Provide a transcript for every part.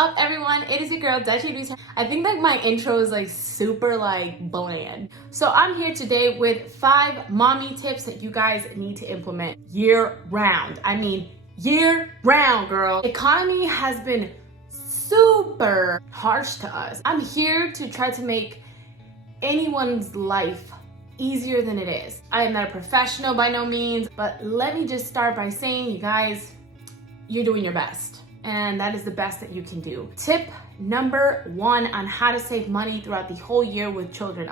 up, everyone? It is your girl Dutchie. I think that my intro is like super like bland. So I'm here today with 5 mommy tips that you guys need to implement year round. I mean year round, girl. The economy has been super harsh to us. I'm here to try to make anyone's life easier than it is. I am not a professional by no means, but let me just start by saying, you guys, you're doing your best. And that is the best that you can do. Tip number 1 on how to save money throughout the whole year with children.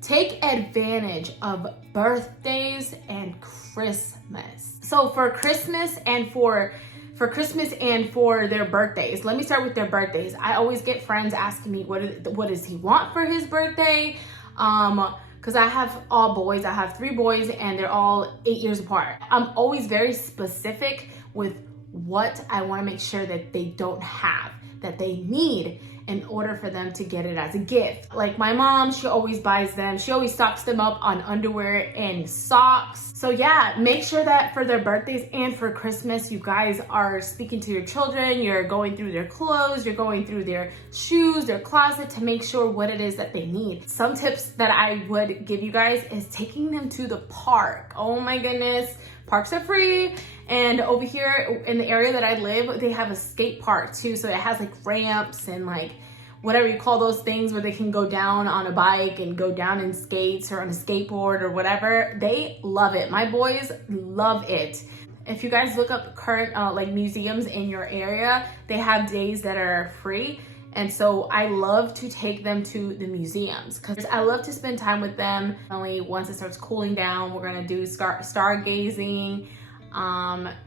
Take advantage of birthdays and Christmas. So for Christmas and for their birthdays, let me start with their birthdays. I always get friends asking me what does he want for his birthday? Because I have all boys. I have 3 boys and they're all 8 years apart. I'm always very specific with what I want to make sure that they don't have, that they need in order for them to get it as a gift. Like my mom, she always stocks them up on underwear and socks. So yeah, make sure that for their birthdays and for Christmas, you guys are speaking to your children, you're going through their clothes, you're going through their shoes, their closet to make sure what it is that they need. Some tips that I would give you guys is taking them to the park. Oh my goodness, parks are free. And over here in the area that I live, they have a skate park too. So it has like ramps and like whatever you call those things where they can go down on a bike and go down in skates or on a skateboard or whatever. They love it. My boys love it. If you guys look up current like museums in your area, they have days that are free. And so I love to take them to the museums because I love to spend time with them. Only once it starts cooling down, we're gonna do stargazing,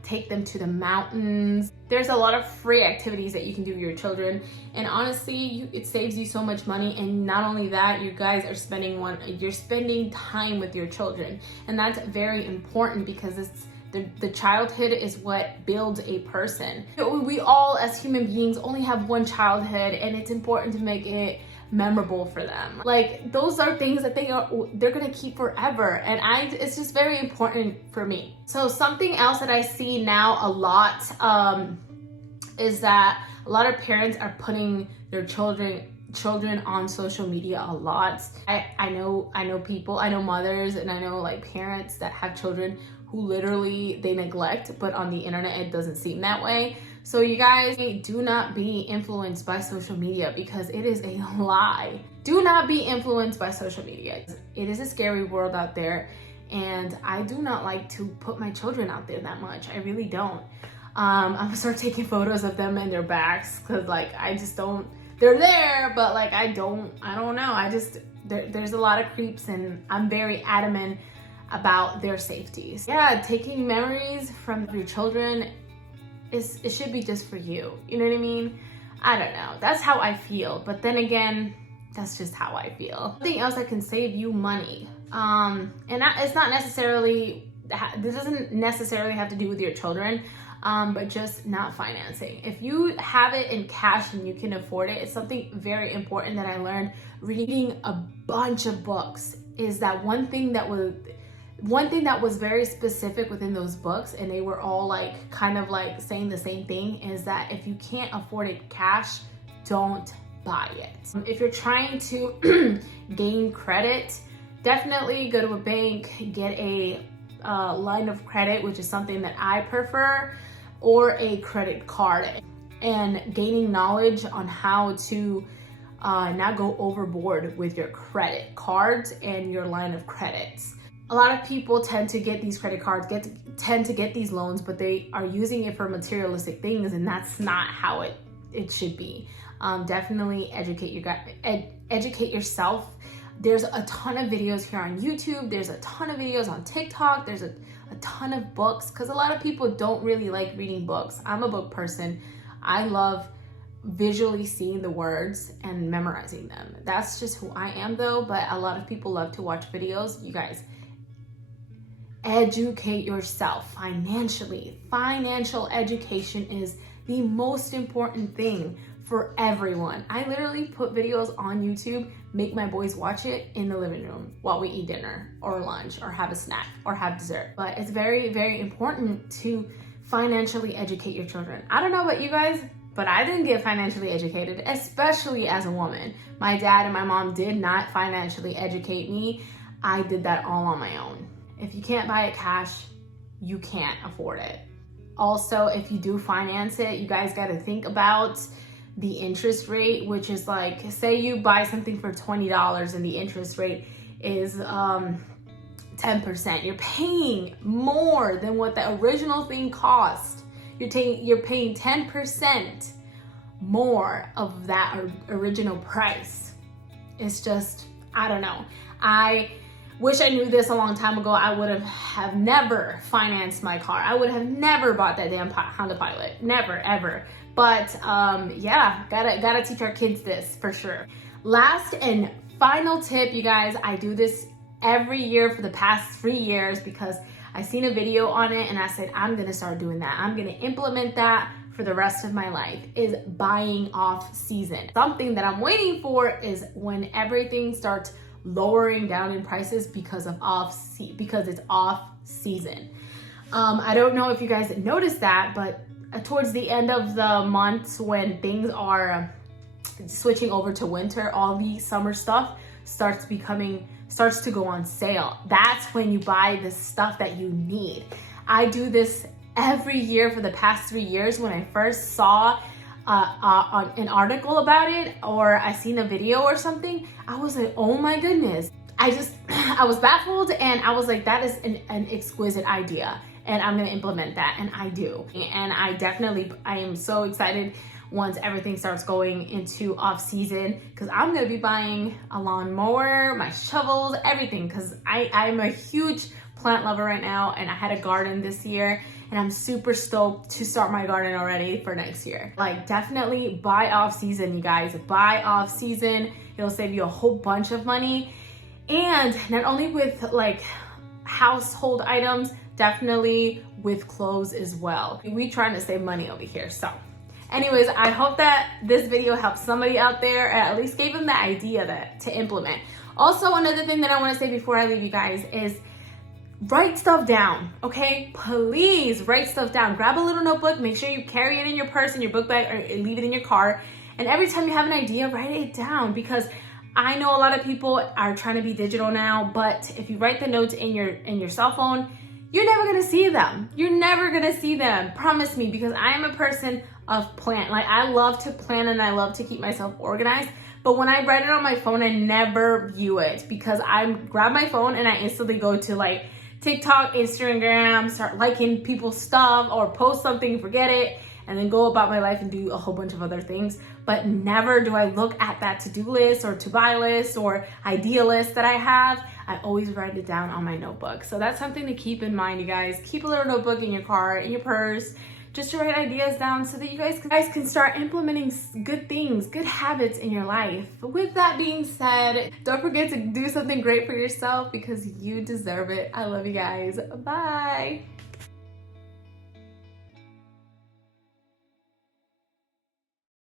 take them to the mountains. There's a lot of free activities that you can do with your children, and honestly, it saves you so much money. And not only that, you guys are you're spending time with your children, and that's very important because it's the childhood is what builds a person. We all as human beings only have one childhood, and it's important to make it memorable for them. Like those are things that they're gonna keep forever, and it's just very important for me. So something else that I see now a lot is that a lot of parents are putting their children on social media a lot. I know mothers and I know like parents that have children who literally they neglect, but on the internet it doesn't seem that way. So you guys, do not be influenced by social media because it is a lie. Do not be influenced by social media. It is a scary world out there, and I do not like to put my children out there that much. I really don't. I'm gonna start taking photos of them and their backs because like I just don't, they're there, but like I don't know. There's a lot of creeps, and I'm very adamant about their safety. Yeah, taking memories from your children, it should be just for you. You know what I mean? I don't know. That's how I feel. But then again, that's just how I feel. Something else that can save you money. This doesn't necessarily have to do with your children, but just not financing. If you have it in cash and you can afford it, it's something very important that I learned reading a bunch of books. Is that one thing that was very specific within those books, and they were all like kind of like saying the same thing, is that if you can't afford it cash, don't buy it. If you're trying to gain credit, definitely go to a bank, get a line of credit, which is something that I prefer, or a credit card, and gaining knowledge on how to not go overboard with your credit cards and your line of credits. A lot of people tend to get these credit cards, tend to get these loans, but they are using it for materialistic things, and that's not how it should be. Definitely educate yourself. There's a ton of videos here on YouTube. There's a ton of videos on TikTok. There's a ton of books, because a lot of people don't really like reading books. I'm a book person. I love visually seeing the words and memorizing them. That's just who I am though, but a lot of people love to watch videos. You guys, educate yourself financially. Financial education is the most important thing for everyone. I literally put videos on YouTube, make my boys watch it in the living room while we eat dinner or lunch or have a snack or have dessert. But it's very, very important to financially educate your children. I don't know about you guys, but I didn't get financially educated, especially as a woman. My dad and my mom did not financially educate me. I did that all on my own. If you can't buy it cash, you can't afford it. Also, if you do finance it, you guys got to think about the interest rate, which is like, say you buy something for $20 and the interest rate is 10%. You're paying more than what the original thing cost. You're paying 10% more of that original price. It's just, I don't know. I wish I knew this a long time ago. I would have never financed my car. I would have never bought that damn Honda Pilot. Never, ever. But yeah, gotta teach our kids this for sure. Last and final tip, you guys, I do this every year for the past 3 years because I seen a video on it and I said, I'm gonna start doing that. I'm gonna implement that for the rest of my life, is buying off season. Something that I'm waiting for is when everything starts lowering down in prices because it's off season. I don't know if you guys noticed that, but towards the end of the month when things are switching over to winter, all the summer stuff starts to go on sale. That's when you buy the stuff that you need. I do this every year for the past 3 years. When I first saw an article about it or I seen a video or something, I was like, oh my goodness. I was baffled and I was like, that is an exquisite idea and I'm gonna implement that, and I do. And I am so excited once everything starts going into off season, because I'm gonna be buying a lawnmower, my shovels, everything, because I'm a huge plant lover right now, and I had a garden this year and I'm super stoked to start my garden already for next year. Like, definitely buy off season, you guys. Buy off season. It'll save you a whole bunch of money. And not only with like household items, definitely with clothes as well. We trying to save money over here. So anyways, I hope that this video helps somebody out there, or at least gave them the idea to implement. Also, another thing that I want to say before I leave you guys is write stuff down, okay? Please write stuff down. Grab a little notebook, make sure you carry it in your purse, in your book bag, or leave it in your car. And every time you have an idea, write it down, because I know a lot of people are trying to be digital now, but if you write the notes in your cell phone, you're never gonna see them. You're never gonna see them, promise me, because I am a person of plan. Like, I love to plan and I love to keep myself organized. But when I write it on my phone, I never view it, because I grab my phone and I instantly go to like TikTok, Instagram, start liking people's stuff or post something, forget it, and then go about my life and do a whole bunch of other things. But never do I look at that to-do list or to-buy list or idea list that I have. I always write it down on my notebook. So that's something to keep in mind, you guys. Keep a little notebook in your car, in your purse, just to write ideas down so that you guys can start implementing good things, good habits in your life. With that being said, don't forget to do something great for yourself, because you deserve it. I love you guys. Bye.